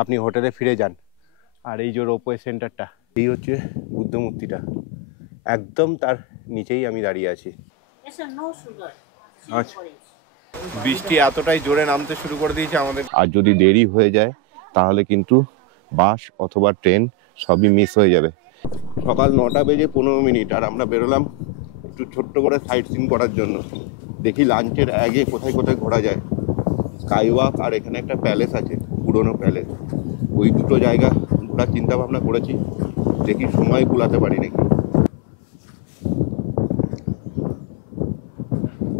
আপনি হোটেলে ফিরে যান। আর এই যে রোপওয়ে সেন্টারটা, এই হচ্ছে বুদ্ধ মূর্তিটা, একদম তার নিচেই আমি দাঁড়িয়ে আছি। আচ্ছা, বৃষ্টি এতটাই জোরে নামতে শুরু করে দিয়েছে আমাদের, আর যদি দেরি হয়ে যায় তাহলে কিন্তু বাস অথবা ট্রেন সবই মিস হয়ে যাবে। সকাল 9:15 আর আমরা বেরোলাম একটু ছোট্ট করে সাইট সিন করার জন্য। দেখি লাঞ্চের আগে কোথায় কোথায় ঘোরা যায়। স্কাইওয়াক আর এখানে একটা প্যালেস আছে, পুরনো প্যালেস, ওই দুটো জায়গা ঘোরার চিন্তা ভাবনা করেছি, দেখি সময় কুলাতে পারি নাকি।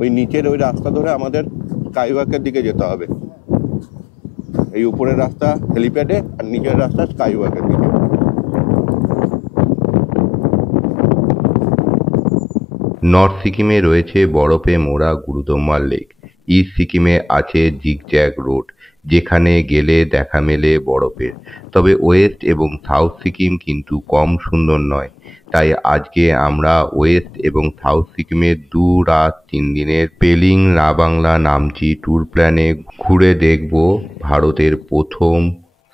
ওই নিচের ওই রাস্তা ধরে আমাদের স্কাইওয়াকের দিকে যেতে হবে। এই উপরের রাস্তা হেলিপ্যাডে আর নিচের রাস্তা স্কাইওয়াকের দিকে। নর্থ সিকিমে রয়েছে বরফে মোড়া গুরুদম্মার লেক। ইস্ট সিকিমে আছে জিগজ্যাগ রোড, যেখানে গেলে দেখা মেলে বরফের। তবে ওয়েস্ট এবং সাউথ সিকিম কিন্তু কম সুন্দর নয়। তাই আজকে আমরা ওয়েস্ট এবং সাউথ সিকিমের 2 রাত 3 দিনের পেলিং রাবাংলা নামচি ট্যুর প্ল্যানে ঘুরে দেখব ভারতের প্রথম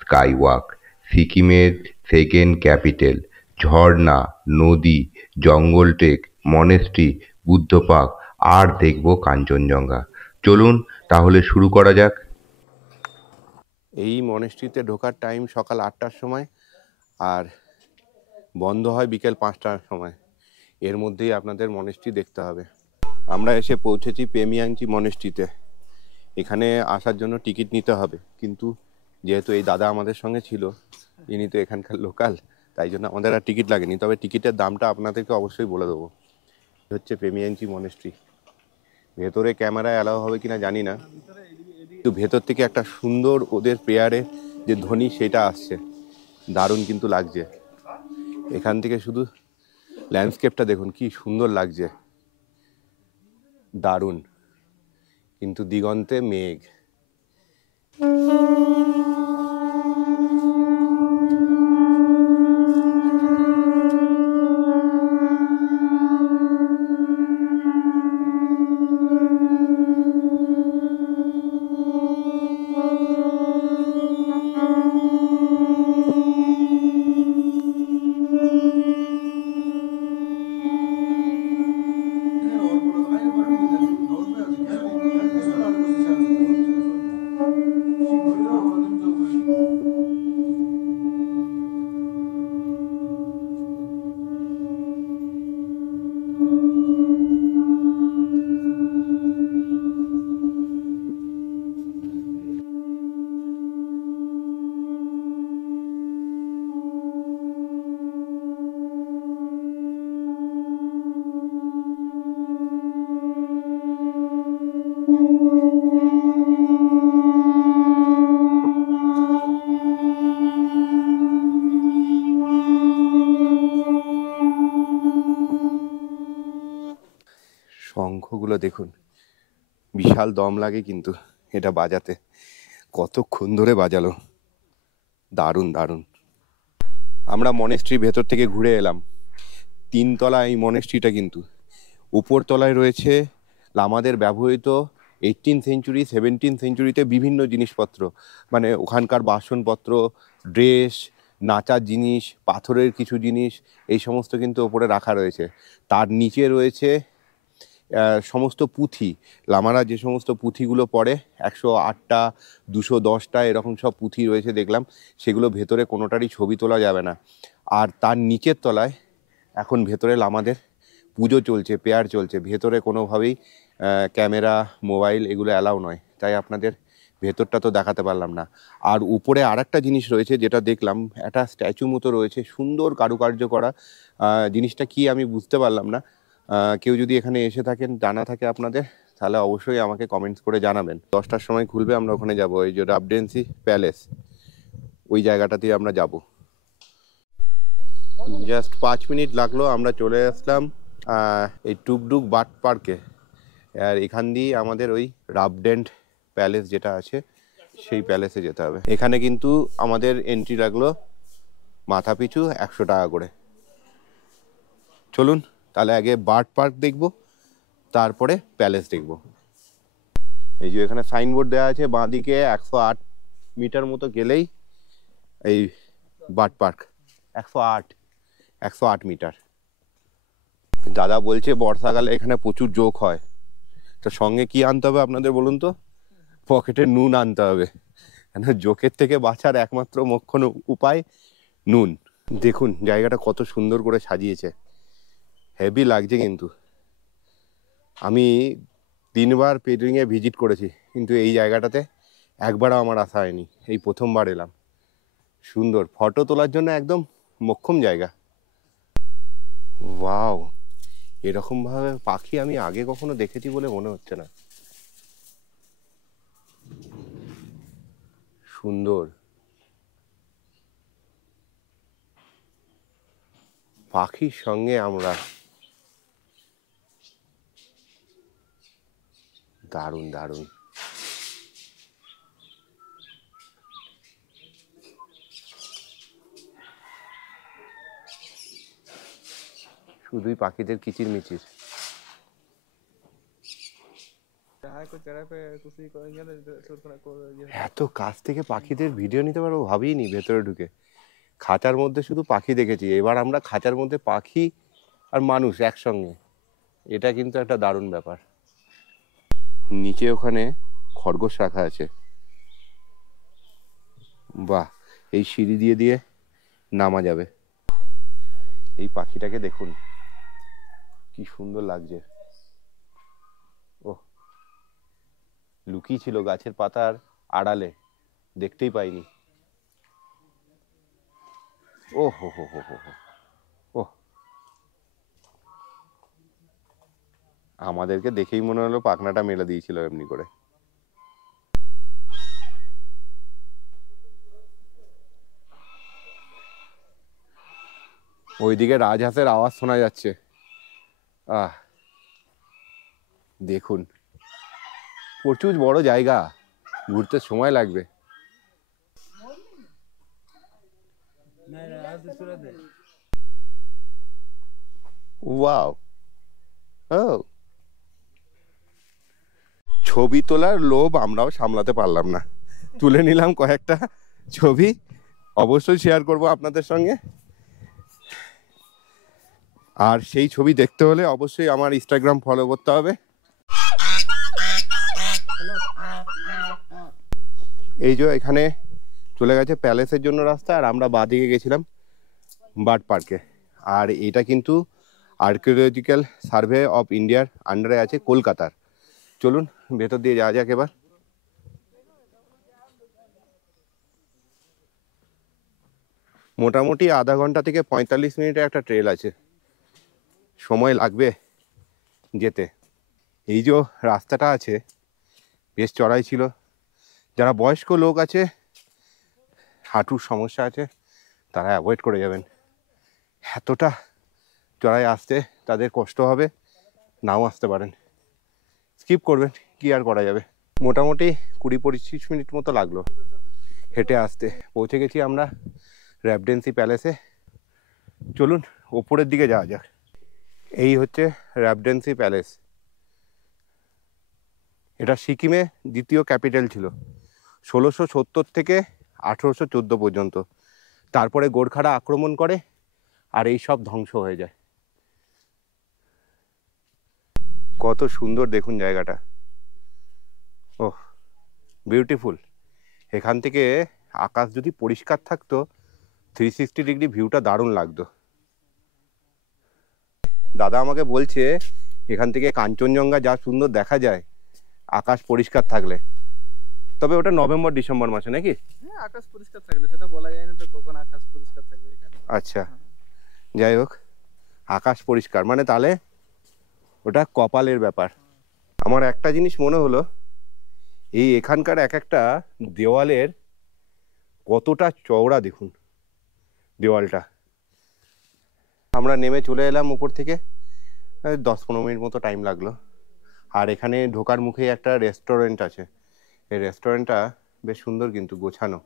স্কাইওয়াক, সিকিমের সেকেন্ড ক্যাপিটাল, ঝর্ণা, নদী, জঙ্গল ট্রেক, মনেস্ট্রি, বুদ্ধ পার্ক আর দেখব কাঞ্চনজঙ্ঘা। চলুন তাহলে শুরু করা যাক। এই মনেস্ট্রিতে ঢোকার টাইম সকাল 8টার সময় আর বন্ধ হয় বিকেল 5টার সময়। এর মধ্যেই আপনাদের মনেস্ট্রি দেখতে হবে। আমরা এসে পৌঁছেছি পেমিয়াংচি মনেস্ট্রিতে। এখানে আসার জন্য টিকিট নিতে হবে, কিন্তু যেহেতু এই দাদা আমাদের সঙ্গে ছিল, ইনি তো এখানকার লোকাল, তাই জন্য আমাদের আর টিকিট লাগেনি। তবে টিকিটের দামটা আপনাদেরকে অবশ্যই বলে দেবো। হচ্ছে পেমিয়াংচি মনেস্ট্রি। ভেতরে ক্যামেরা অ্যালাউ হবে কিনা জানি না, কিন্তু ভেতর থেকে একটা সুন্দর ওদের প্রেয়ারে যে ধ্বনি সেটা আসছে, দারুণ কিন্তু লাগছে। এখান থেকে শুধু ল্যান্ডস্কেপটা দেখুন কি সুন্দর লাগছে, দারুণ। কিন্তু দিগন্তে মেঘ। শঙ্খগুলো দেখুন, বিশাল দম লাগে কিন্তু এটা বাজাতে। কতক্ষণ ধরে বাজালো, দারুণ দারুণ। আমরা মনেস্ট্রি ভেতর থেকে ঘুরে এলাম। 3 তলা এই মনেস্ট্রিটা, কিন্তু উপর তলায় রয়েছে লামাদের ব্যবহৃত 18 সেঞ্চুরি 17 সেঞ্চুরিতে বিভিন্ন জিনিসপত্র, মানে ওখানকার বাসনপত্র, ড্রেস, নাচার জিনিস, পাথরের কিছু জিনিস, এই সমস্ত কিন্তু ওপরে রাখা রয়েছে। তার নিচে রয়েছে সমস্ত পুঁথি, লামারা যে সমস্ত পুঁথিগুলো পড়ে, 108টা 210টা এরকম সব পুঁথি রয়েছে দেখলাম। সেগুলো ভেতরে কোনোটারই ছবি তোলা যাবে না। আর তার নিচের তলায় এখন ভেতরে লামাদের পুজো চলছে, প্রেয়ার চলছে। ভেতরে কোনোভাবেই ক্যামেরা, মোবাইল এগুলো অ্যালাউ নয়, তাই আপনাদের ভেতরটা তো দেখাতে পারলাম না। আর উপরে আর একটা জিনিস রয়েছে যেটা দেখলাম, একটা স্ট্যাচু মতো রয়েছে, সুন্দর কারুকার্য করা। জিনিসটা কি আমি বুঝতে পারলাম না। কেউ যদি এখানে এসে থাকেন, জানা থাকে আপনাদের, তাহলে অবশ্যই আমাকে কমেন্টস করে জানাবেন। 10টার সময় খুলবে, আমরা ওখানে যাব। এই যে রাবডেন্সি প্যালেস, ওই জায়গাটাতেই আমরা যাব। জাস্ট 5 মিনিট লাগলো, আমরা চলে আসলাম এই টুকডুক বার্ড পার্কে। আর এখান দিয়ে আমাদের ওই রাবডেন্ট প্যালেস যেটা আছে সেই প্যালেসে যেতে হবে। এখানে কিন্তু আমাদের এন্ট্রি লাগলো মাথা পিছু 100 টাকা করে। চলুন তাহলে আগে বার্ড পার্ক দেখব, তারপরে প্যালেস দেখব। এই যে এখানে সাইনবোর্ড দেওয়া আছে, বাঁ দিকে 108 মিটার মতো গেলেই এই বার্ড পার্ক 108 মিটার। দাদা বলছে বর্ষাকালে এখানে প্রচুর জোক হয়, তো সঙ্গে কি আনতে হবে আপনাদের বলুন তো? পকেটে নুন আনতে হবে, কেন জোকের থেকে বাঁচার একমাত্র মোক্ষম উপায় নুন। দেখুন জায়গাটা কত সুন্দর করে সাজিয়েছে, হেভি লাগছে। কিন্তু আমি 3বার পেডুইংয়ে ভিজিট করেছি, কিন্তু এই জায়গাটাতে একবারও আমার আসা হয়নি, এই প্রথমবার এলাম। সুন্দর, ফটো তোলার জন্য একদম মোক্ষম জায়গা। ওয়াও, এরকমভাবে পাখি আমি আগে কখনো দেখেছি বলে মনে হচ্ছে না। সুন্দর পাখির সঙ্গে আমরা, দারুণ দারুণ। শুধুই পাখিদের কিচিরমিচির। এত কাছ থেকে পাখিদের ভিডিও নিতে পারবো ভাবিনি ভেতরে ঢুকে। খাঁচার মধ্যে শুধু পাখি দেখেছি, এবার আমরা খাঁচার মধ্যে পাখি আর মানুষ একসঙ্গে, এটা কিন্তু একটা দারুণ ব্যাপার। নিচে ওখানে খরগোশ রাখা আছে, বাহ, এই সিঁড়ি দিয়ে দিয়ে নামা যাবে। এই পাখিটাকে দেখুন কি সুন্দর লাগছে। ও, লুকিয়ে ছিল গাছের পাতার আড়ালে, দেখতেই পাইনি। ও হো হো হো হো, ও আমাদেরকে দেখেই মনে হলো পাখনাটা মেলে দিয়েছিল এমনি করে। ওইদিকে রাজহাঁসের আওয়াজ শোনা যাচ্ছে। আহ, দেখুন প্রচুর বড় জায়গা, ঘুরতে সময় লাগবে। ওয়াও, ও, ছবি তোলার লোভ আমরাও সামলাতে পারলাম না, তুলে নিলাম কয়েকটা ছবি, অবশ্যই শেয়ার করব আপনাদের সঙ্গে। আর সেই ছবি দেখতে হলে অবশ্যই আমার ইনস্টাগ্রাম ফলো করতে হবে। এই যে এখানে চলে গেছে প্যালেসের জন্য রাস্তা, আর আমরা বাঁদিকে গেছিলাম বার্ড পার্কে। আর এটা কিন্তু আর্কিওলজিক্যাল সার্ভে অফ ইন্ডিয়ার আন্ডারে আছে, কলকাতার। চলুন ভেতর দিয়ে যাওয়া যাক এবার। মোটামুটি আধা ঘন্টা থেকে 45 মিনিটের একটা ট্রেল আছে, সময় লাগবে যেতে। এই যে রাস্তাটা আছে বেশ চড়াই ছিল, যারা বয়স্ক লোক আছে, হাঁটুর সমস্যা আছে, তারা অ্যাভয়েড করে যাবেন। এতটা চড়াই আসতে তাদের কষ্ট হবে, নাও আসতে পারেন, স্কিপ করবেন, কি আর করা যাবে। মোটামুটি 20-25 মিনিট মতো লাগলো হেঁটে আসতে। পৌঁছে গেছি আমরা রেভডেন্সি প্যালেসে। চলুন ওপরের দিকে যাওয়া যাক। এই হচ্ছে রেভডেন্সি প্যালেস। এটা সিকিমে দ্বিতীয় ক্যাপিটাল ছিল 1670 থেকে 1814 পর্যন্ত। তারপরে গোর্খারা আক্রমণ করে আর এই সব ধ্বংস হয়ে যায়। কত সুন্দর দেখুন জায়গাটা, ওহ বিউটিফুল। এখান থেকে আকাশ যদি পরিষ্কার থাকতো 360 ডিগ্রি ভিউটা দারুণ লাগতো। দাদা আমাকে বলছে এখান থেকে কাঞ্চনজঙ্ঘা যা সুন্দর দেখা যায় আকাশ পরিষ্কার থাকলে। তবে ওটা নভেম্বর-ডিসেম্বর মাসে নাকি? হ্যাঁ, আকাশ পরিষ্কার থাকলে, সেটা বলা যায় না তো কখন আকাশ পরিষ্কার থাকবে এখানে। আচ্ছা, যাই হোক, আকাশ পরিষ্কার মানে তাহলে ওটা কপালের ব্যাপার। আমার একটা জিনিস মনে হলো, এই এখানকার এক একটা দেওয়ালের কতটা চওড়া দেখুন দেওয়ালটা। আমরা নেমে চলে এলাম উপর থেকে, 10-15 মিনিট মতো টাইম লাগলো। আর এখানে ঢোকার মুখেই একটা রেস্টুরেন্ট আছে। এই রেস্টুরেন্টটা বেশ সুন্দর, কিন্তু গোছানো।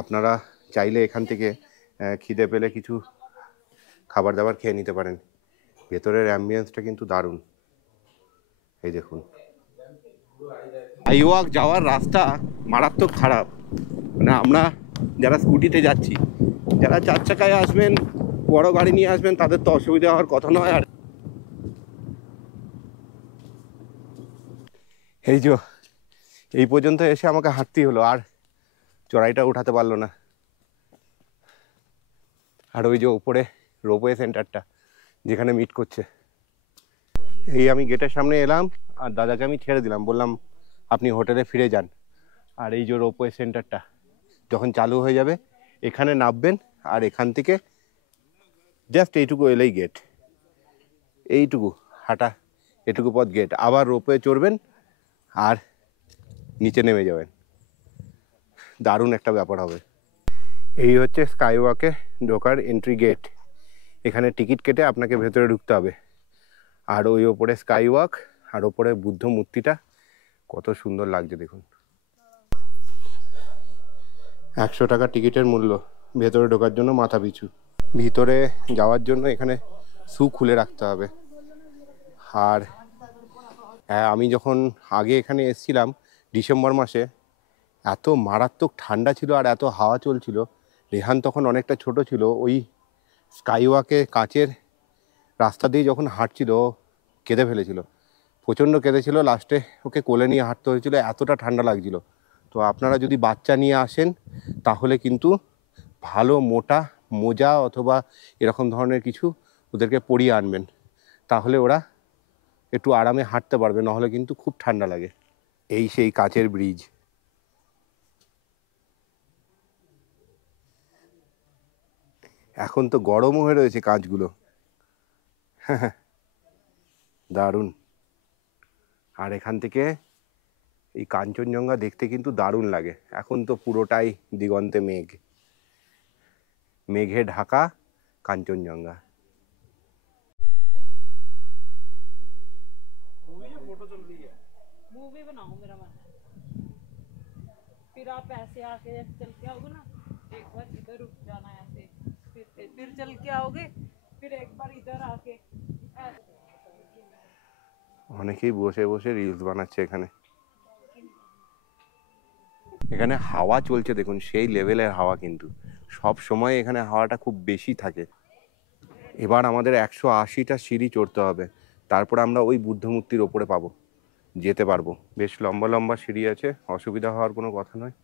আপনারা চাইলে এখান থেকে খিদে পেলে কিছু খাবার দাবার খেয়ে নিতে পারেন। ভেতরের অ্যাম্বিয়েন্সটা কিন্তু দারুণ। এই দেখুন, আইওয়াক যাওয়ার রাস্তা মারাত্মক খারাপ, মানে আমরা যারা স্কুটিতে যাচ্ছি, যারা 4 চাকায় আসবেন, বড় গাড়ি নিয়ে আসবেন, তাদের তো অসুবিধা হওয়ার কথা নয়। আর এই যে এই পর্যন্ত এসে আমাকে হাঁটতেই হলো, আর চড়াইটা উঠাতে পারলো না। আর ওই যে ওপরে রোপওয়ে সেন্টারটা যেখানে মিট করছে, এই আমি গেটের সামনে এলাম আর দাদাকে আমি ছেড়ে দিলাম, বললাম আপনি হোটেলে ফিরে যান। আর এই যে রোপওয়ে সেন্টারটা যখন চালু হয়ে যাবে এখানে নামবেন, আর এখান থেকে জাস্ট এইটুকু এলেই গেট, এইটুকু হাঁটা, এটুকু পথ গেট, আবার রোপওয়ে চড়বেন আর নিচে নেমে যাবেন। দারুণ একটা ব্যাপার হবে। এই হচ্ছে স্কাইওয়াকে ঢোকার এন্ট্রি গেট। এখানে টিকিট কেটে আপনাকে ভেতরে ঢুকতে হবে। আর ওই ওপরে স্কাইওয়াক, আর ওপরে বুদ্ধ মূর্তিটা কত সুন্দর লাগছে দেখুন। 100 টাকা টিকিটের মূল্য ভেতরে ঢোকার জন্য মাথা পিছু। ভিতরে যাওয়ার জন্য এখানে শু খুলে রাখতে হবে। আর হ্যাঁ, আমি যখন আগে এখানে এসেছিলাম ডিসেম্বর মাসে, এত মারাত্মক ঠান্ডা ছিল আর এত হাওয়া চলছিল। রেহান তখন অনেকটা ছোট ছিল, ওই স্কাইওয়াকে কাঁচের রাস্তা দিয়ে যখন হাঁটছিল কেঁদে ফেলেছিল, প্রচণ্ড কেঁদেছিল। লাস্টে ওকে কোলে নিয়ে হাঁটতে হয়েছিল, এতটা ঠান্ডা লাগছিল। তো আপনারা যদি বাচ্চা নিয়ে আসেন তাহলে কিন্তু ভালো মোটা মোজা অথবা এরকম ধরনের কিছু ওদেরকে পরিয়ে আনবেন, তাহলে ওরা একটু আরামে হাঁটতে পারবে, নাহলে কিন্তু খুব ঠান্ডা লাগে। এই সেই কাঁচের ব্রিজ। এখন তো গরমও হয়ে রয়েছে কাঁচগুলো। দারুণ। আর এখান থেকে এই কাঞ্চনজঙ্ঘা দেখতে কিন্তু দারুণ লাগে। এখন তো পুরোটাই দিগন্তে মেঘ, মেঘে ঢাকা কাঞ্চনজঙ্ঘা। मूवी बनाऊं मेरा मन है। फिर आप ऐसे आके ऐसे चल के आओगे ना, एक बार इधर रुक जाना ऐसे, फिर चल के आओगे, फिर एक बार इधर आके ऐसे। অনেকেই বসে বসে রিলস বানাচ্ছে এখানে। এখানে হাওয়া চলছে দেখুন, সেই লেভেলের হাওয়া, কিন্তু সব সময় এখানে হাওয়াটা খুব বেশি থাকে। এবার আমাদের 180টা সিঁড়ি চড়তে হবে, তারপর আমরা ওই বুদ্ধ মূর্তির ওপরে যেতে পারবো। বেশ লম্বা লম্বা সিঁড়ি আছে, অসুবিধা হওয়ার কোনো কথা নয়।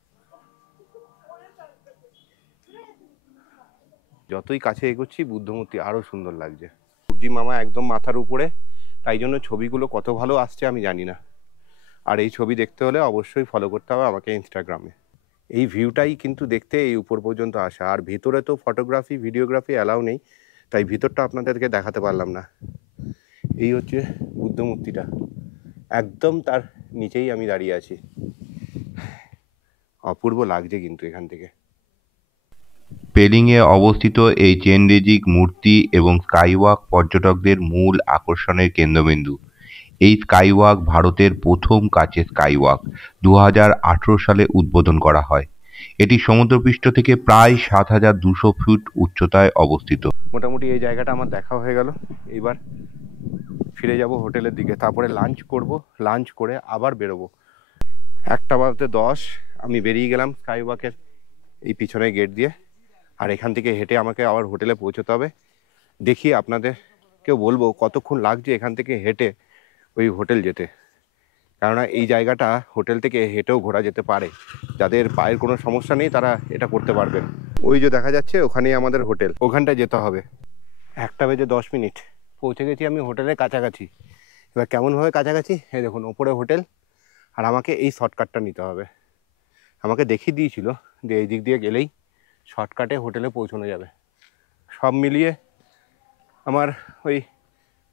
যতই কাছে এগোচ্ছি বুদ্ধ মূর্তি আরো সুন্দর লাগছে। সূর্যি মামা একদম মাথার উপরে, তাই জন্য ছবিগুলো কত ভালো আসছে আমি জানি না। আর এই ছবি দেখতে হলে অবশ্যই ফলো করতে হবে আমাকে ইনস্টাগ্রামে। এই ভিউটাই কিন্তু দেখতে এই উপর পর্যন্ত আসা। আর ভেতরে তো ফটোগ্রাফি ভিডিওগ্রাফি অ্যালাউ নেই, তাই ভিতরটা আপনাদেরকে দেখাতে পারলাম না। এই হচ্ছে বুদ্ধ মূর্তিটা, একদম তার নিচেই আমি দাঁড়িয়ে আছি। অপূর্ব লাগছে কিন্তু এখান থেকে। পেলিংয়ে অবস্থিত এই চেনরেজিক মূর্তি এবং স্কাইওয়াক পর্যটকদের মূল আকর্ষণের কেন্দ্রবিন্দু। এই স্কাইওয়াক ভারতের প্রথম কাচের স্কাইওয়াক 2018 সালে উদ্বোধন করা হয়। এটি সমুদ্রপৃষ্ঠ থেকে প্রায় 7,200 ফুট উচ্চতায় অবস্থিত। মোটামুটি এই জায়গাটা আমার দেখা হয়ে গেল। এবার ফিরে যাব হোটেলের দিকে, তারপরে লাঞ্চ করব, লাঞ্চ করে আবার বেরোবো। 1:10 আমি বেরিয়ে গেলাম স্কাইওয়াকের এই পিছনের গেট দিয়ে। আর এখান থেকে হেঁটে আমাকে আবার হোটেলে পৌঁছতে হবে। দেখি আপনাদেরকেও বলবো কতক্ষণ লাগছে এখান থেকে হেঁটে ওই হোটেল যেতে, কেননা এই জায়গাটা হোটেল থেকে হেঁটেও ঘোরা যেতে পারে। যাদের পায়ের কোনো সমস্যা নেই তারা এটা করতে পারবেন। ওই যে দেখা যাচ্ছে ওখানেই আমাদের হোটেল, ওখানটায় যেতে হবে। 1:10 পৌঁছে গেছি আমি হোটেলের কাছাকাছি। এবার কেমনভাবে কাছাকাছি, এই দেখুন ওপরে হোটেল, আর আমাকে এই শর্টকাটটা নিতে হবে। আমাকে দেখিয়ে দিয়েছিল যে এই দিক দিয়ে গেলেই শর্টকাটে হোটেলে পৌঁছানো যাবে। সব মিলিয়ে আমার ওই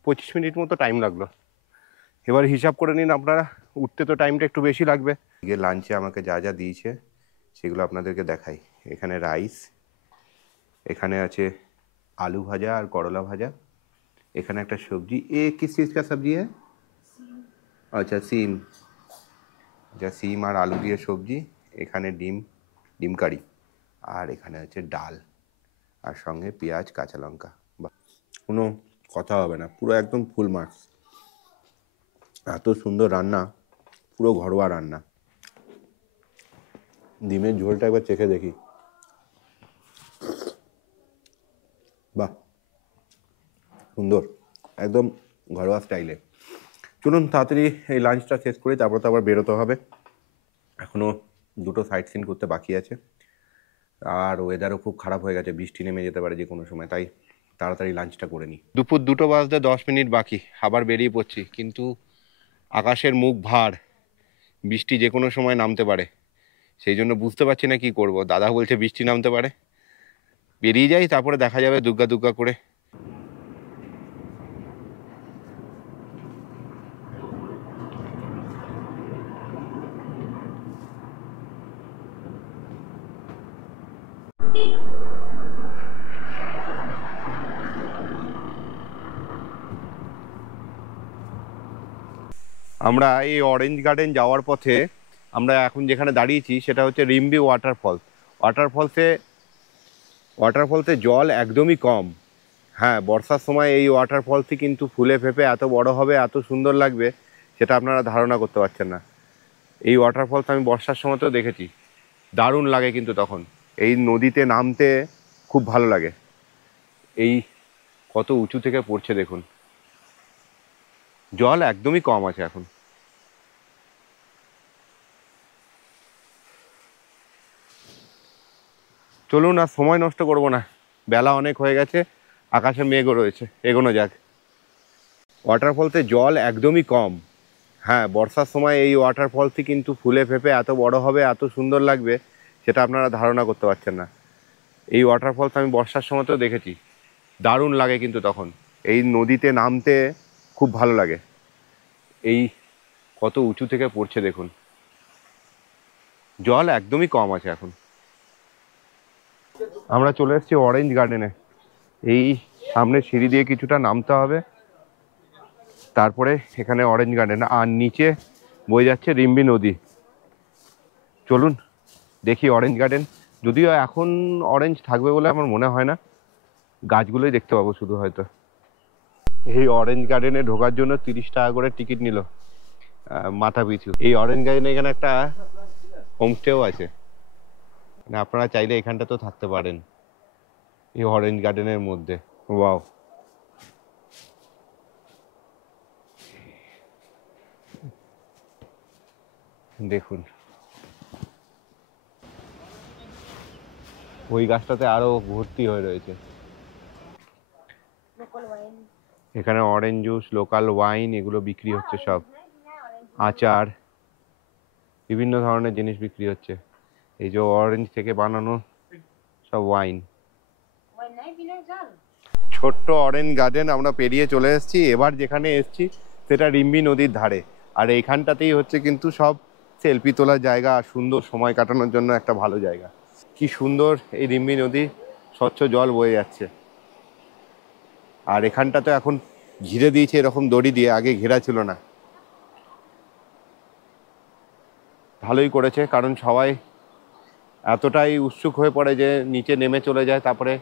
25 মিনিট মতো টাইম লাগলো। এবার হিসাব করে নিন আপনারা, উঠতে তো টাইমটা একটু বেশি লাগবে। গিয়ে লাঞ্চে আমাকে যা যা দিয়েছে সেগুলো আপনাদেরকে দেখাই। এখানে রাইস, এখানে আছে আলু ভাজা আর করলা ভাজা, এখানে একটা সবজি, এ কিস চিজ কা সবজি হ্যাঁ, আচ্ছা সিম, যা সিম আর আলু দিয়ে সবজি, এখানে ডিম কারি, আর এখানে আছে ডাল, আর সঙ্গে পেঁয়াজ কাঁচা লঙ্কা। বা কোনো কথা হবে না, পুরো একদম ফুল মার্কস। এত সুন্দর রান্না, পুরো ঘরোয়া রান্না। ডিমের ঝোলটা একবার চেখে দেখি। বাহ, সুন্দর, একদম ঘরোয়া স্টাইলে। চলুন তাড়াতাড়ি এই লাঞ্চটা শেষ করি, তারপর তো আবার বেরোতে হবে। এখনও দুটো সাইট সিন করতে বাকি আছে, আর ওয়েদারও খুব খারাপ হয়ে গেছে, বৃষ্টি নেমে যেতে পারে যে কোনো সময়, তাই তাড়াতাড়ি লাঞ্চটা করে নিই। দুপুর 2টো বাজতে 10 মিনিট বাকি, আবার বেরিয়ে পড়ছি, কিন্তু আকাশের মুখ ভার, বৃষ্টি যে কোনো সময় নামতে পারে, সেই জন্য বুঝতে পারছি না কি করব। দাদা বলছে বৃষ্টি নামতে পারে, বেরিয়ে যাই, তারপরে দেখা যাবে দুগ্গা দুগ্গা করে। আমরা এই অরেঞ্জ গার্ডেন যাওয়ার পথে আমরা এখন যেখানে দাঁড়িয়েছি সেটা হচ্ছে রিম্বি ওয়াটারফলস। ওয়াটারফলসে জল একদমই কম। হ্যাঁ, বর্ষার সময় এই ওয়াটারফলসই কিন্তু ফুলে ফেঁপে এত বড় হবে, এত সুন্দর লাগবে, সেটা আপনারা ধারণা করতে পারছেন না। এই ওয়াটারফলস আমি বর্ষার সময়তেও দেখেছি, দারুণ লাগে কিন্তু তখন এই নদীতে নামতে খুব ভালো লাগে। এই কত উঁচু থেকে পড়ছে দেখুন, জল একদমই কম আছে এখন। চলুন, আর সময় নষ্ট করব না, বেলা অনেক হয়ে গেছে, আকাশে মেঘও রয়েছে, এগোনো যাক। ওয়াটারফলসে জল একদমই কম। হ্যাঁ, বর্ষার সময় এই ওয়াটারফলসই কিন্তু ফুলে ফেঁপে এত বড় হবে, এত সুন্দর লাগবে, সেটা আপনারা ধারণা করতে পারছেন না। এই ওয়াটারফলস আমি বর্ষার সময়তেও দেখেছি, দারুণ লাগে কিন্তু তখন এই নদীতে নামতে খুব ভালো লাগে। এই কত উঁচু থেকে পড়ছে দেখুন, জল একদমই কম আছে এখন। আমরা চলে এসেছি অরেঞ্জ গার্ডেনে। এই সামনে সিঁড়ি দিয়ে কিছুটা নামতে হবে, তারপরে এখানে অরেঞ্জ গার্ডেন, আর নিচে বয়ে যাচ্ছে রিম্বি নদী। চলুন দেখি অরেঞ্জ গার্ডেন। যদিও এখন অরেঞ্জ থাকবে বলে আমার মনে হয় না, গাছগুলোই দেখতে পাবো শুধু হয়তো। এই অরেঞ্জ গার্ডেনে ঢোকার জন্য 30 টাকা করে টিকিট নিল মাথা পিছু। এই অরেঞ্জ গার্ডেনে এখানে একটা হোমস্টেও আছে, মানে আপনারা চাইলে এখানটা তো থাকতে পারেন এই অরেঞ্জ গার্ডেনের মধ্যে। ওয়াও, দেখুন ওই গাছটাতে আরো ভর্তি হয়ে রয়েছে। এখানে অরেঞ্জ জুস, লোকাল ওয়াইন এগুলো বিক্রি হচ্ছে, সব আচার, বিভিন্ন ধরনের জিনিস বিক্রি হচ্ছে। এই যে অরেঞ্জ থেকে বানানো সব ওয়াইন। ছোট্ট অরেঞ্জ গার্ডেন আমরা পেরিয়ে চলে এসেছি। এবার যেখানে এসেছি সেটা রিম্বি নদীর ধারে, আর এইখানটাতেই হচ্ছে কিন্তু সব সেলফি তোলার জায়গা, সুন্দর সময় কাটানোর জন্য একটা ভালো জায়গা। কি সুন্দর এই রিম্বি নদী, স্বচ্ছ জল বয়ে যাচ্ছে। আর এখানটা তো এখন ঘিরে দিয়েছে এরকম দড়ি দিয়ে, আগে ঘেরা ছিল না। ভালোই করেছে, কারণ সবাই এতটাই উৎসুক হয়ে পড়ে যে নিচে নেমে চলে যায়, তারপরে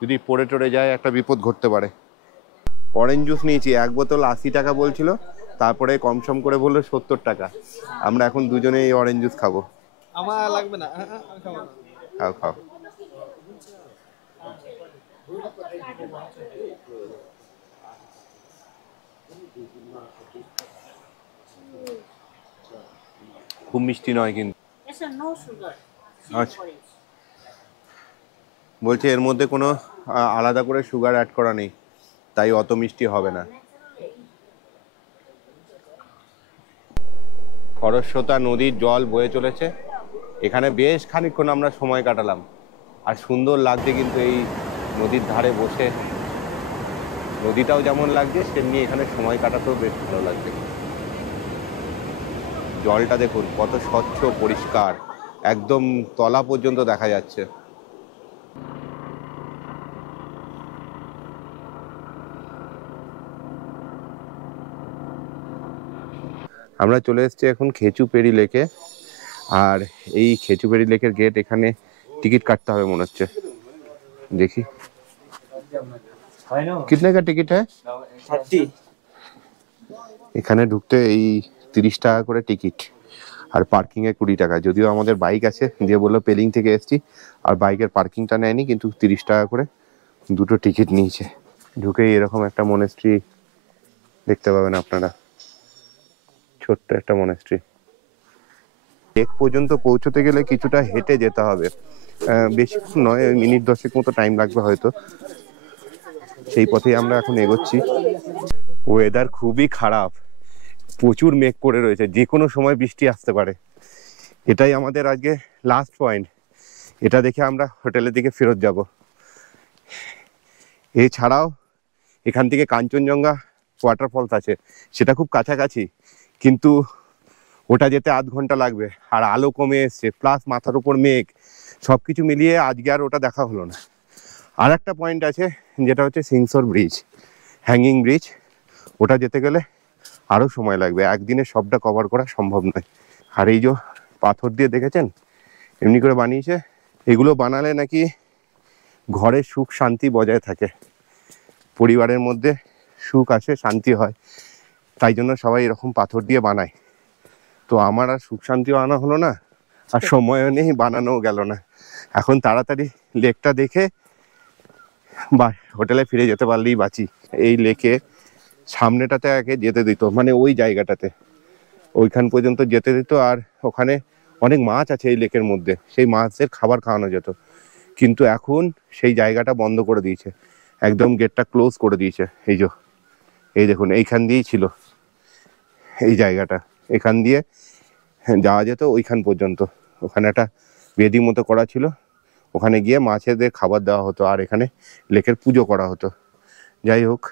যদি পড়ে টড়ে যায় একটা বিপদ ঘটতে পারে। অরেঞ্জ জুস নিয়েছি, 1 বোতল 80 টাকা বলছিল, তারপরে কম সম করে বললো 70 টাকা। আমরা এখন দুজনে এই অরেঞ্জ জুস খাবো। আমার লাগবে না, আমি খাবো না। খাও খাও। খুব মিষ্টি নয় কিন্তু। আচ্ছা, বলছে এর মধ্যে কোনো আলাদা করে সুগার অ্যাড করা নেই, তাই অত মিষ্টি হবে না। খরস্রোতা নদীর জল বয়ে চলেছে, এখানে বেশ খানিকক্ষণ আমরা সময় কাটালাম, আর সুন্দর লাগছে কিন্তু এই নদীর ধারে বসে। নদীটাও যেমন লাগছে তেমনি এখানে সময় কাটাতেও বেশ ভালো লাগছে। জলটা দেখুন কত স্বচ্ছ পরিষ্কার, একদম তলা পর্যন্ত দেখা যাচ্ছে। আমরা চলে এসেছি এখন খেচুপেড়ি লেকে, আর এই খেচুপেড়ি লেকের গেট, এখানে টিকিট কাটতে হবে মনে হচ্ছে। দেখি কিতনে কা টিকিট হ্যায়? 30। এখানে ঢুকতে এই 30 টাকা করে টিকিট, আর পার্কিং এ 20 টাকা। যদিও আমাদের বাইক আছে, দিয়ে বললো পেলিং থেকে এসেছি, আর বাইকের পার্কিংটা নেয়নি, কিন্তু 30 টাকা করে 2টো টিকিট নিয়েছে। ঢুকেই এরকম একটা মনেস্ট্রি দেখতে পাবেন আপনারা, ছোট্ট একটা মনেস্ট্রি। লেক পর্যন্ত পৌঁছতে গেলে কিছুটা হেঁটে যেতে হবে, বেশিক্ষণ নয়, মিনিট 10 মতো টাইম লাগবে হয়তো। সেই পথেই আমরা এখন এগোচ্ছি। ওয়েদার খুবই খারাপ, প্রচুর মেঘ করে রয়েছে, যে কোনো সময় বৃষ্টি আসতে পারে। এটাই আমাদের আজকে লাস্ট পয়েন্ট। এটা দেখে আমরা হোটেলের দিকে ফেরত যাব। এছাড়াও এখান থেকে কাঞ্চনজঙ্ঘা ওয়াটারফলস আছে, সেটা খুব কাছাকাছি, কিন্তু ওটা যেতে আধ ঘন্টা লাগবে। আর আলো কমে এসছে, প্লাস মাথার উপর মেঘ, সব কিছু মিলিয়ে আজকে আর ওটা দেখা হলো না। আর একটা পয়েন্ট আছে, যেটা হচ্ছে সিংসর ব্রিজ, হ্যাঙ্গিং ব্রিজ। ওটা যেতে গেলে আরও সময় লাগবে, একদিনে সবটা কভার করা সম্ভব নয়। আর এই যে পাথর দিয়ে দেখেছেন এমনি করে বানিয়েছে, এগুলো বানালে নাকি ঘরে সুখ শান্তি বজায় থাকে, পরিবারের মধ্যে সুখ আসে, শান্তি হয়, তাই জন্য সবাই এরকম পাথর দিয়ে বানায়। তো আমার আর সুখ শান্তিও আনা হলো না, আর সময়ও নেই, বানানোও গেল না। এখন তাড়াতাড়ি লেকটা দেখে বা হোটেলে ফিরে যেতে পারলেই বাঁচি। এই লেকে সামনেটাতে আগে যেতে দিত, মানে ওই জায়গাটাতে ওইখান পর্যন্ত যেতে দিত, আর ওখানে অনেক মাছ আছে এই লেকের মধ্যে, সেই মাছের খাবার খাওয়ানো যেত। কিন্তু এখন সেই জায়গাটা বন্ধ করে দিয়েছে, একদম গেটটা ক্লোজ করে দিয়েছে। এই দেখুন, এইখান দিয়েই ছিল এই জায়গাটা, এখান দিয়ে যাওয়া যেত ওইখান পর্যন্ত। ওখানে একটা বেদি মতো করা ছিল, ওখানে গিয়ে মাছেদের খাবার দেওয়া হতো, আর এখানে লেকের পুজো করা হতো। যাই হোক,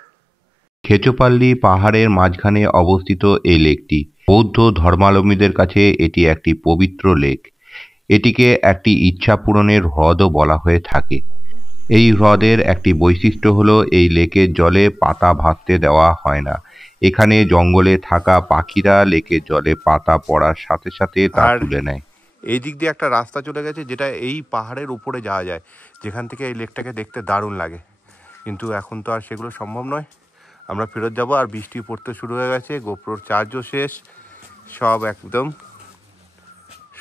খেচোপাল্লি পাহাড়ের মাঝখানে অবস্থিত এই লেকটি বৌদ্ধ ধর্মাবলম্বীদের কাছে এটি একটি পবিত্র লেক। এটিকে একটি ইচ্ছা পূরণের হ্রদও বলা হয়ে থাকে। এই হ্রদের একটি বৈশিষ্ট্য হলো এই লেকের জলে পাতা ভাসতে দেওয়া হয় না। এখানে জঙ্গলে থাকা পাখিরা লেকের জলে পাতা পড়ার সাথে সাথে তা আর তুলে নেয়। এই দিক দিয়ে একটা রাস্তা চলে গেছে, যেটা এই পাহাড়ের উপরে যাওয়া যায়, যেখান থেকে এই লেকটাকে দেখতে দারুণ লাগে। কিন্তু এখন তো আর সেগুলো সম্ভব নয়, আমরা ফেরত যাব। আর বৃষ্টি পড়তে শুরু হয়ে গেছে, গোপ্রোর চার্জও শেষ, সব একদম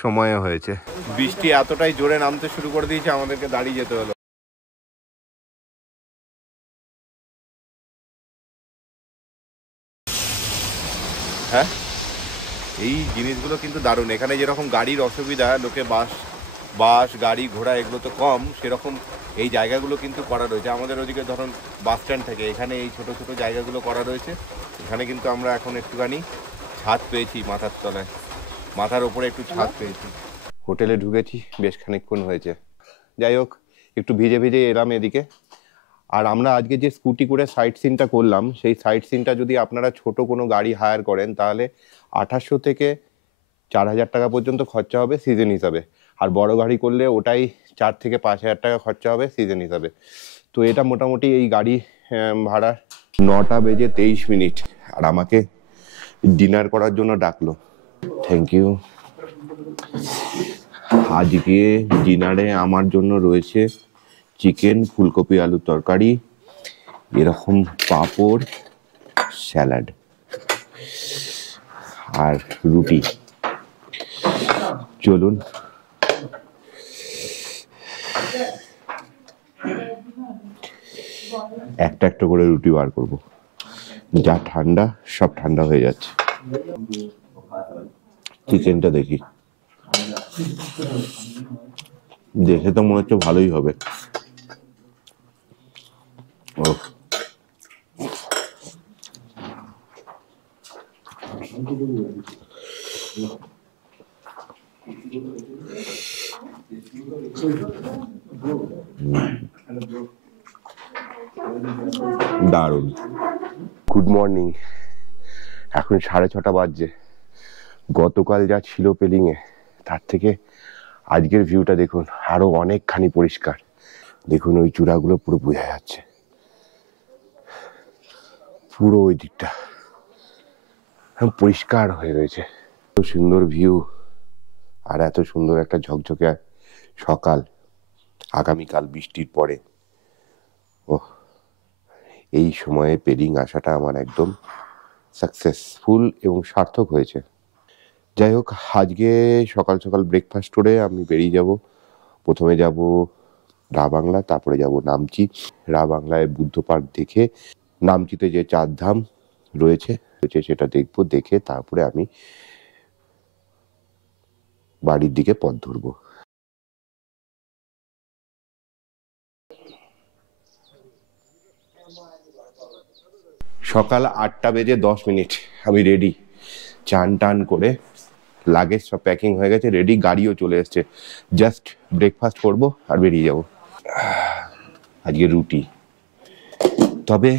সময়ে হয়েছে। বৃষ্টি এতটাই জোরে নামতে শুরু করে দিয়েছে, আমাদেরকে দাঁড়িয়ে যেতে হলো। হ্যাঁ, এই জিনিসগুলো কিন্তু দারুণ। এখানে যেরকম গাড়ির অসুবিধা, লোকে বাস গাড়ি ঘোড়া এগুলো তো কম, সেরকম এই জায়গাগুলো কিন্তু করা রয়েছে। আমাদের ওদিকে ধরুন বাস স্ট্যান্ড থেকে, এখানে এই ছোট ছোট জায়গাগুলো করা রয়েছে। এখানে কিন্তু আমরা এখন একটুখানি ছাদ পেয়েছি, মাথার তলায়, মাথার ওপরে একটু ছাদ পেয়েছি। হোটেলে ঢুকেছি, বেশ খানিকক্ষণ হয়েছে। যাই হোক, একটু ভিজে ভিজে এলাম এদিকে। আর আমরা আজকে যে স্কুটি করে সাইট সিনটা করলাম, সেই সাইট সিনটা যদি আপনারা ছোট কোনো গাড়ি হায়ার করেন, তাহলে 2800 থেকে 4000 টাকা পর্যন্ত খরচা হবে সিজন হিসাবে। আর বড় গাড়ি করলে ওটাই 4 থেকে 5000 টাকা খরচা হবে সিজন হিসাবে। তো এটা মোটামুটি এই গাড়ি ভাড়া। 9টা বেজে 23 মিনিট, আর আমাকে ডিনার করার জন্য ডাকলো। Thank you. আজকে ডিনারে আমার জন্য রয়েছে চিকেন, ফুলকপি আলুর তরকারি, এরকম পাঁপড়, স্যালাড আর রুটি। চলুন একটা একটা করে রুটি বার করবো, যা ঠান্ডা সব ঠান্ডা হয়ে যাচ্ছে। চিকেনটা দেখি, দেখে তো মনে হচ্ছে ভালোই হবে। ও, দারুণ। Good morning. এখন 6:30 বাজছে। গতকাল যা ছিল পেলিংয়ে, তার থেকে আজকের ভিউটা দেখুন আরো অনেকখানি পরিষ্কার। দেখুন ওই চূড়াগুলো পুরো বোঝা যাচ্ছে, পুরো ওই দিকটা পরিষ্কার হয়ে রয়েছে। এত সুন্দর ভিউ, আর এত সুন্দর একটা ঝকঝকে সকাল, আগামীকাল বৃষ্টির পরে। ও, এই সময়ে পেলিং আসাটা আমার একদম সাকসেসফুল এবং সার্থক হয়েছে। যাই হোক, আজকে সকাল সকাল ব্রেকফাস্ট করে আমি বেরিয়ে যাব। প্রথমে যাব রা বাংলা, তারপরে যাব নামচি। রা বাংলায় বুদ্ধ পার্ক দেখে নামচিতে যে 4 ধাম রয়েছে সেটা দেখব, দেখে তারপরে আমি বাড়ির দিকে পথ ধরবো। সকাল 8:10 আমি রেডি, চান টান করে লাগেজ সব প্যাকিং হয়ে গেছে, রেডি, গাড়িও চলে এসছে, জাস্ট ব্রেকফাস্ট করব আর বেরিয়ে যাব। আজকে রুটি। তবে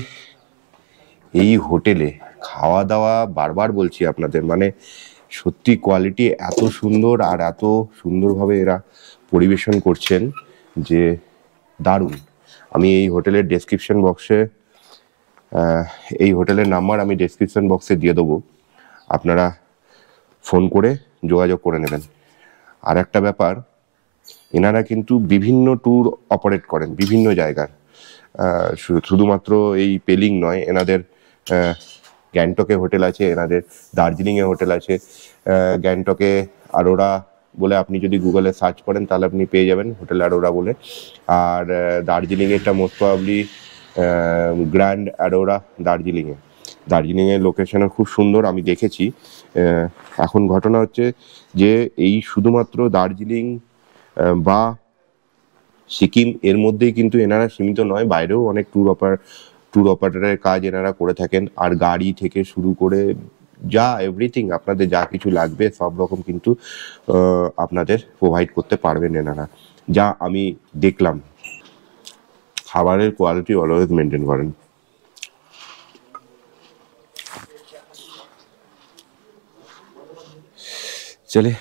এই হোটেলে খাওয়া দাওয়া বারবার বলছি আপনাদের, মানে সত্যি কোয়ালিটি এত সুন্দর আর এত সুন্দরভাবে এরা পরিবেশন করছেন যে দারুণ। আমি এই হোটেলের ডেসক্রিপশন বক্সে এই হোটেলের নাম্বার আমি ডেসক্রিপশন বক্সে দিয়ে দেবো, আপনারা ফোন করে যোগাযোগ করে নেবেন। আর একটা ব্যাপার, এনারা কিন্তু বিভিন্ন ট্যুর অপারেট করেন বিভিন্ন জায়গার, শুধুমাত্র এই পেলিং নয়, এনাদের গ্যাংটকে হোটেল আছে, এনাদের দার্জিলিংয়ে হোটেল আছে। গ্যাংটকে আরোরা বলে আপনি যদি গুগলে সার্চ করেন তাহলে আপনি পেয়ে যাবেন হোটেল আরোরা বলে। আর দার্জিলিংয়েরটা মোস্ট প্রবাবলি গ্র্যান্ড আরোরা দার্জিলিংয়ের লোকেশনও খুব সুন্দর, আমি দেখেছি। এখন ঘটনা হচ্ছে যে এই শুধুমাত্র দার্জিলিং বা সিকিম এর মধ্যেই কিন্তু এনারা সীমিত নয়, বাইরেও অনেক ট্যুর অপারেটরের কাজ এনারা করে থাকেন। আর গাড়ি থেকে শুরু করে যা এভরিথিং আপনাদের যা কিছু লাগবে সব রকম কিন্তু আপনাদের প্রোভাইড করতে পারবেন এনারা, যা আমি দেখলাম। খাবারের কোয়ালিটি অলওয়েজ মেনটেন করেন। চলে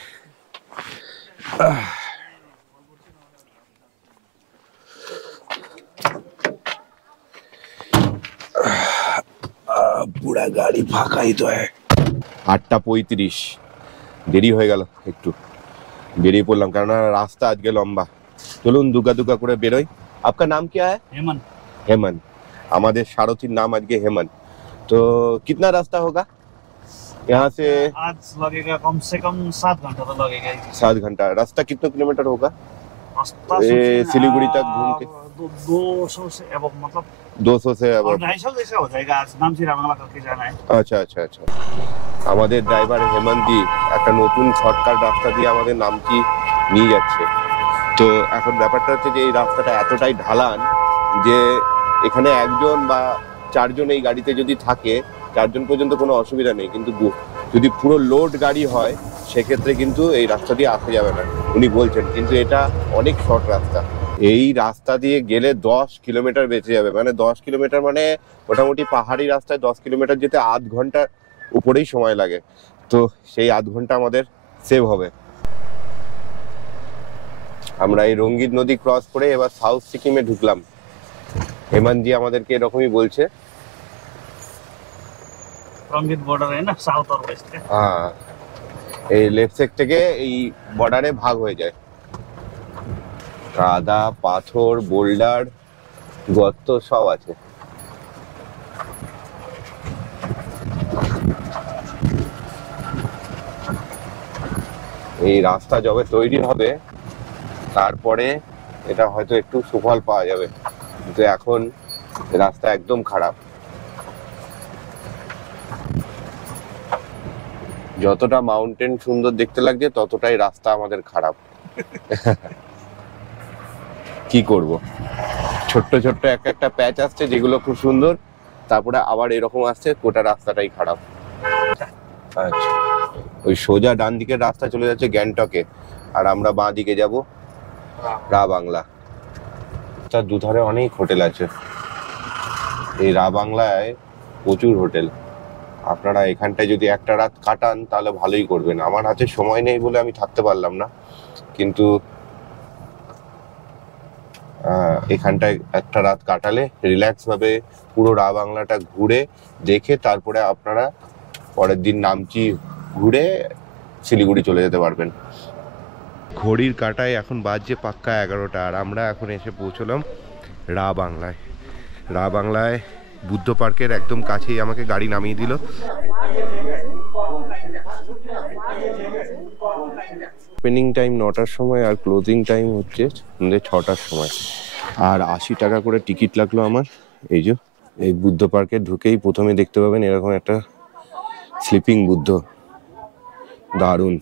পুরা গাড়ি ফাঁকাই তো। 8:35, দেরি হয়ে গেল, একটু বেরিয়ে পড়লাম কেননা রাস্তা আজকে লম্বা। চলুন দুগা দুগা করে বেরোই। আপনার নাম কি है? हेमन। আমাদের সারথীর নাম আজকে হেমন। তো कितना रास्ता होगा यहाँ से? आज लगेगा कम से कम 7 घंटा तो लगेगा ही। 7 घंटा। रास्ता कितने किलोमीटर होगा रास्ता सिलीगुड़ी तक घूम के? 200 से अब मतलब 200 से अब 250 जैसा हो जाएगा। आज नामची रामंगला करके जाना है। আচ্ছা আচ্ছা আচ্ছা। আমাদের ড্রাইভার হেমন্তজি একটা নতুন শর্টকাট রাস্তা দিয়ে আমাদের নামচি নিয়ে যাচ্ছে। তো এখন ব্যাপারটা হচ্ছে যে এই রাস্তাটা এতটাই ঢালান যে এখানে একজন বা 4 জন এই গাড়িতে যদি থাকে, 4 জন পর্যন্ত কোনো অসুবিধা নেই, কিন্তু যদি পুরো লোড গাড়ি হয় সেক্ষেত্রে কিন্তু এই রাস্তা দিয়ে আসা যাবে না উনি বলছেন। কিন্তু এটা অনেক শর্ট রাস্তা, এই রাস্তা দিয়ে গেলে 10 কিলোমিটার বেঁচে যাবে। মানে 10 কিলোমিটার মানে মোটামুটি পাহাড়ি রাস্তায় 10 কিলোমিটার যেতে আধ ঘন্টার উপরেই সময় লাগে। তো সেই আধ ঘন্টা আমাদের সেভ হবে। আমরা এই রঙ্গিত নদী ক্রস করে এবার সাউথ সিকিমে ঢুকলাম। হেমন্তজি আমাদেরকে এরকমই বলছে। रंगीत बॉर्डर है ना साउथ और वेस्ट के। হ্যাঁ, এই লেফট সাইড থেকে এই বর্ডারে ভাগ হয়ে যায়। কাদা, পাথর, বোল্ডার, গর্ত সব আছে। এই রাস্তা যবে তৈরি হবে তারপরে এটা হয়তো একটু সুফল পাওয়া যাবে, কিন্তু এখন রাস্তা একদম খারাপ। যতটা মাউন্টেন সুন্দর দেখতে লাগছে ততটাই রাস্তা আমাদের খারাপ। কি করব, ছোট্ট ছোট্ট একটা প্যাচ আসছে যেগুলো খুব সুন্দর, তারপরে আবার এরকম আসছে, গোটা রাস্তাটাই খারাপ। আচ্ছা, ওই সোজা ডান দিকের রাস্তা চলে যাচ্ছে গ্যাংটকে, আর আমরা বাঁ দিকে যাব রা বাংলা। তার দুধারে অনেক হোটেল আছে। এই রা বাংলায় প্রচুর হোটেল। আপনারা এখানটায় যদি একটা রাত কাটান তাহলে ভালোই করবেন। আমার হাতে সময় নেই বলে আমি থাকতে পারলাম না, কিন্তু এখানটায় একটা রাত কাটালে রিল্যাক্স ভাবে পুরো রা বাংলাটা ঘুরে দেখে তারপরে আপনারা পরের দিন নামচি ঘুরে শিলিগুড়ি চলে যেতে পারবেন। ঘড়ির কাঁটায় এখন বাজছে পাক্কা 11টা, আর আমরা এখন এসে পৌঁছলাম রা বাংলায়। রা বাংলায় বুদ্ধ পার্কের একদম কাছেই আমাকে গাড়ি নামিয়ে দিল। ওপেনিং টাইম 9টার সময় আর ক্লোজিং টাইম হচ্ছে সন্ধ্যে 6টার সময়। আর 80 টাকা করে টিকিট লাগলো আমার। এই যে এই বুদ্ধ পার্কে ঢুকেই প্রথমে দেখতে পাবেন এরকম একটা স্লিপিং বুদ্ধ, দারুণ।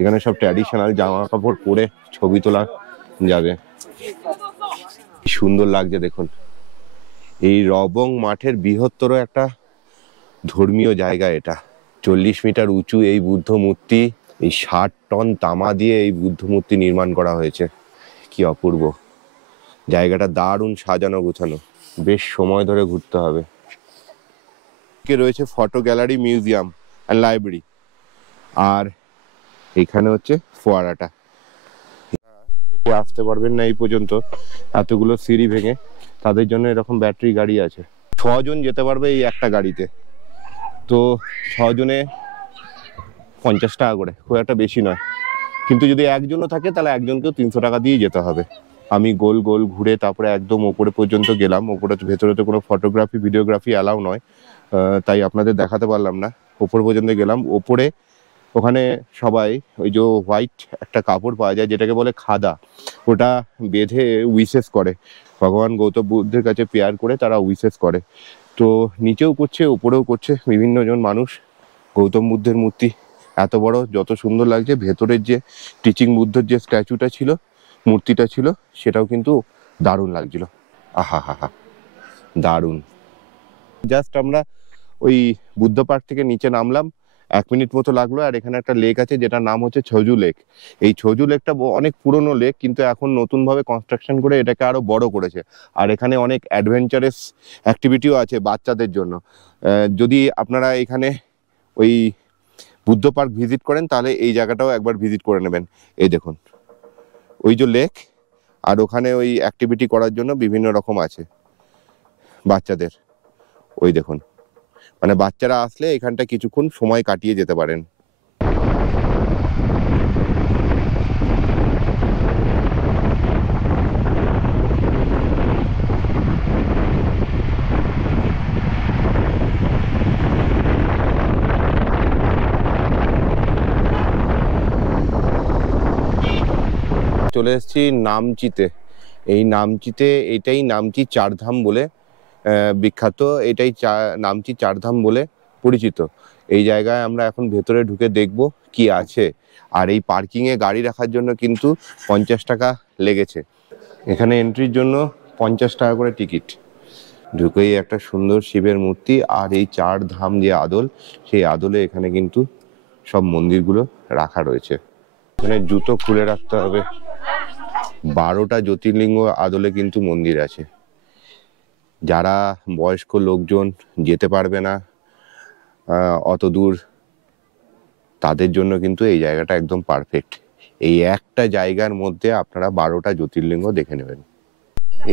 এখানে সব ট্র্যাডিশনাল জামা কাপড় পরে ছবি তোলা যাবে। সুন্দর লাগছে দেখুন। এই রবং মাঠের বৃহত্তর একটা ধর্মীয় জায়গা এটা। 40 মিটার উঁচু এই বুদ্ধ মূর্তি, এই 60 টন তামা দিয়ে এই বুদ্ধ মূর্তি নির্মাণ করা হয়েছে। কি অপূর্ব জায়গাটা, দারুণ সাজানো গোছানো, বেশ সময় ধরে ঘুরতে হবে। রয়েছে ফটো গ্যালারি, মিউজিয়াম আর লাইব্রেরি। আর এখানে হচ্ছে ফোয়ারাটা। হেঁটে আসতে পারবেন না এই পর্যন্ত, এতগুলো সিঁড়ি ভেঙে, তাদের জন্য এরকম ব্যাটারি গাড়ি আছে। 6 জন যেতে পারবে এই একটা গাড়িতে। তো 6 জনে 50 টাকা করে, খুব একটা বেশি নয়। কিন্তু যদি একজনও থাকে তাহলে একজনকেও 300 টাকা দিয়ে যেতে হবে। আমি গোল গোল ঘুরে তারপরে একদম ওপরে পর্যন্ত গেলাম। ওপরে ভেতরে তো কোনো ফটোগ্রাফি ভিডিওগ্রাফি অ্যালাউ নয়, তাই আপনাদের দেখাতে পারলাম না। ওপর পর্যন্ত গেলাম। ওপরে ওখানে সবাই ওই যে হোয়াইট একটা কাপড় পাওয়া যায় যেটাকে বলে খাদা, ওটা বেঁধে উইশেস করে, ভগবান গৌতম বুদ্ধের কাছে প্রেয়ার করে তারা উইশেস করে। তো নিচেও করছে, উপরেও করছে বিভিন্ন জন মানুষ। গৌতম বুদ্ধের মূর্তি এত বড়, যত সুন্দর লাগছে। ভেতরের যে টিচিং বুদ্ধের যে স্ট্যাচুটা ছিল, মূর্তিটা ছিল, সেটাও কিন্তু দারুণ লাগছিল। আহা হা হা, দারুণ। জাস্ট আমরা ওই বুদ্ধ পার্ক থেকে নিচে নামলাম, 1 মিনিট মতো লাগলো। আর এখানে একটা লেক আছে যেটার নাম হচ্ছে ছজু লেক। এই ছজু লেকটা অনেক পুরনো লেক, কিন্তু এখন নতুনভাবে কনস্ট্রাকশন করে এটাকে আরো বড় করেছে। আর এখানে অনেক অ্যাডভেঞ্চারাস অ্যাক্টিভিটিও আছে বাচ্চাদের জন্য। যদি আপনারা এখানে ওই বুদ্ধ পার্ক ভিজিট করেন তাহলে এই জায়গাটাও একবার ভিজিট করে নেবেন। এই দেখুন ওই যে লেক, আর ওখানে ওই অ্যাক্টিভিটি করার জন্য বিভিন্ন রকম আছে বাচ্চাদের। ওই দেখুন, মানে বাচ্চারা আসলে এখানটা কিছুক্ষণ সময় কাটিয়ে যেতে পারেন। চলে এসেছি নামচিতে। এই নামচিতে, এটাই নামচি চারধাম বলে বিখ্যাত, এটাই নামচি চারধাম বলে পরিচিত। এই জায়গায় আমরা এখন ভেতরে ঢুকে দেখব কি আছে। আর এই পার্কিংয়ে গাড়ি রাখার জন্য কিন্তু 50 টাকা লেগেছে। এখানে এন্ট্রির জন্য 50 টাকা করে টিকিট। ঢুকেই একটা সুন্দর শিবের মূর্তি, আর এই 4 ধাম যে আদল, সেই আদলে এখানে কিন্তু সব মন্দিরগুলো রাখা রয়েছে। এখানে জুতো খুলে রাখতে হবে। 12টা জ্যোতির্লিঙ্গ আদলে কিন্তু মন্দির আছে। যারা বয়স্ক লোকজন যেতে পারবে না অত দূর, তাদের জন্য কিন্তু এই জায়গাটা একদম পারফেক্ট। এই একটা জায়গার মধ্যে আপনারা 12টা জ্যোতির্লিঙ্গ দেখে নেবেন।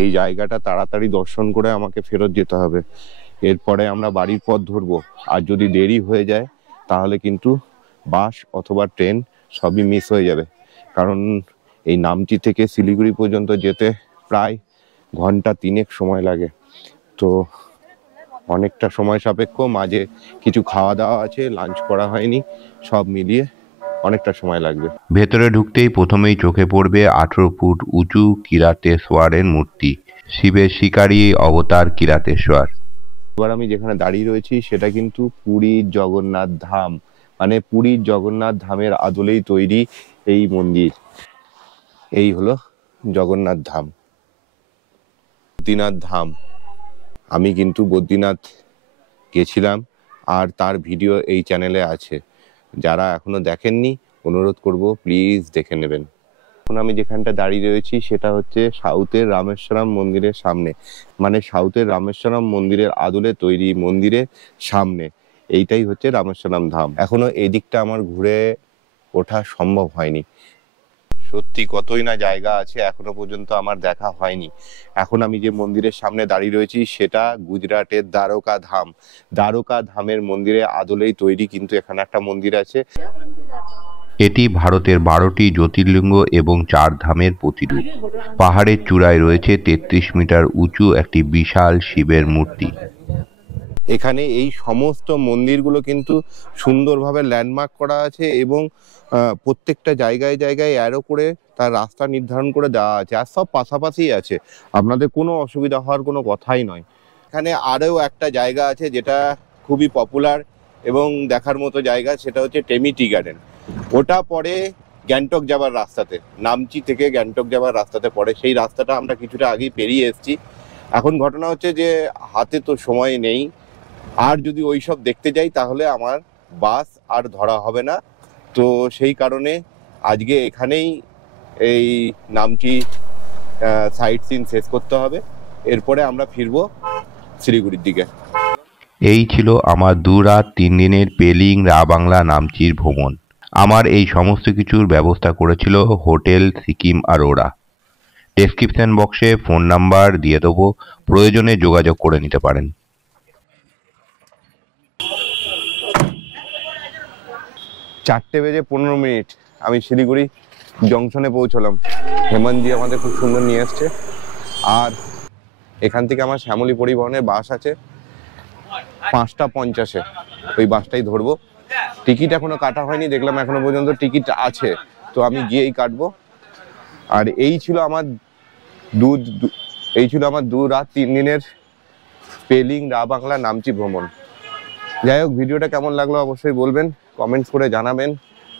এই জায়গাটা তাড়াতাড়ি দর্শন করে আমাকে ফেরত যেতে হবে। এরপরে আমরা বাড়ির পথ ধরবো। আর যদি দেরি হয়ে যায় তাহলে কিন্তু বাস অথবা ট্রেন সবই মিস হয়ে যাবে। কারণ এই নামচি থেকে শিলিগুড়ি পর্যন্ত যেতে প্রায় ঘন্টা 3 সময় লাগে। তো অনেকটা সময় সাপেক্ষ, মাঝে কিছু খাওয়া দাওয়া আছে, লাঞ্চ করা হয়নি, সব মিলিয়ে অনেকটা সময় লাগবে। ভেতরে ঢুকতেই প্রথমেই চোখে পড়বে 18 ফুট উঁচু কিরাতেশ্বরের মূর্তি, শিবের শিকারী অবতার কিরাতেশ্বর। এবার আমি যেখানে দাঁড়িয়ে রয়েছি সেটা কিন্তু পুরীর জগন্নাথ ধাম, মানে পুরীর জগন্নাথ ধামের আদলেই তৈরি এই মন্দির। এই হলো জগন্নাথ ধাম, বদ্রীনাথ ধাম। আমি কিন্তু বদ্রীনাথ গেছিলাম, আর তার ভিডিও এই চ্যানেলে আছে। যারা এখনো দেখেননি অনুরোধ করব প্লিজ দেখে নেবেন। এখন আমি যেখানটা দাঁড়িয়ে রয়েছি সেটা হচ্ছে সাউথের রামেশ্বরম মন্দিরের সামনে, মানে সাউথের রামেশ্বরম মন্দিরের আদলে তৈরি মন্দিরের সামনে। এইটাই হচ্ছে রামেশ্বরম ধাম। এখনো এই দিকটা আমার ঘুরে ওঠা সম্ভব হয়নি। সত্যি কতই না জায়গা আছে এখনো পর্যন্ত আমার দেখা হয়নি। এখন আমি যে মন্দিরের সামনে দাঁড়িয়ে রয়েছি সেটা গুজরাটের দ্বারকা ধাম। দ্বারকা ধামের মন্দিরে আদলেই তৈরি কিন্তু এখানে একটা মন্দির আছে। এটি ভারতের 12টি জ্যোতির্লিঙ্গ এবং 4 ধামের প্রতিরূপ। পাহাড়ের চূড়ায় রয়েছে 33 মিটার উঁচু একটি বিশাল শিবের মূর্তি। এখানে এই সমস্ত মন্দিরগুলো কিন্তু সুন্দরভাবে ল্যান্ডমার্ক করা আছে এবং প্রত্যেকটা জায়গায় জায়গায় অ্যারো করে তার রাস্তা নির্ধারণ করে দেওয়া আছে, আর সব পাশাপাশি আছে, আপনাদের কোনো অসুবিধা হওয়ার কোনো কথাই নয়। এখানে আরও একটা জায়গা আছে যেটা খুবই পপুলার এবং দেখার মতো জায়গা, সেটা হচ্ছে টেমি টি গার্ডেন। ওটা পড়ে গ্যাংটক যাবার রাস্তাতে, নামচি থেকে গ্যাংটক যাবার রাস্তাতে পড়ে। সেই রাস্তাটা আমরা কিছুটা আগেই পেরিয়ে এসেছি। এখন ঘটনা হচ্ছে যে হাতে তো সময় নেই, আর যদি ওই সব দেখতে যাই তাহলে আমার বাস আর ধরা হবে না। তো সেই কারণে আজকে এখানেই এই নামচি সাইট সিন শেষ করতে হবে, এরপরে আমরা ফিরবো শিলিগুড়ির দিকে। এই ছিল আমার 2 রাত 3 দিনের পেলিং রাবাংলা নামচির ভ্রমণ। আমার এই সমস্ত কিছুর ব্যবস্থা করেছিল হোটেল সিকিম আরোরা। ডেসক্রিপশন বক্সে ফোন নাম্বার দিয়ে দেবো, প্রয়োজনে যোগাযোগ করে নিতে পারেন। 4:15 আমি শিলিগুড়ি জংশনে পৌঁছলাম। হেমন্তজি আমাদের খুব সুন্দর নিয়ে এসছে, আর এখান থেকে আমার শ্যামলী পরিবহনের বাস আছে 5:50, ওই বাসটাই ধরবো। টিকিট এখনো কাটা হয়নি, দেখলাম এখনো পর্যন্ত টিকিট আছে, তো আমি গিয়েই কাটবো। আর এই ছিল আমার 2 রাত 3 দিনের পেলিং রাবাংলা নামচি ভ্রমণ। যাই হোক, ভিডিওটা কেমন লাগলো অবশ্যই বলবেন, কমেন্টস করে জানাবেন।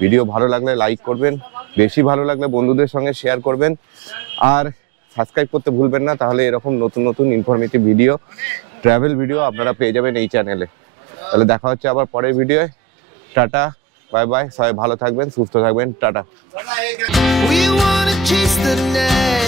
ভিডিও ভালো লাগলে লাইক করবেন, বেশি ভালো লাগলে বন্ধুদের সঙ্গে শেয়ার করবেন, আর সাবস্ক্রাইব করতে ভুলবেন না, তাহলে এরকম নতুন নতুন ইনফরমেটিভ ভিডিও, ট্রাভেল ভিডিও আপনারা পেয়ে যাবেন এই চ্যানেলে। তাহলে দেখা হচ্ছে আবার পরের ভিডিওয়। টাটা, বাই বাই, সবাই ভালো থাকবেন, সুস্থ থাকবেন, tata. We wanna chase the night.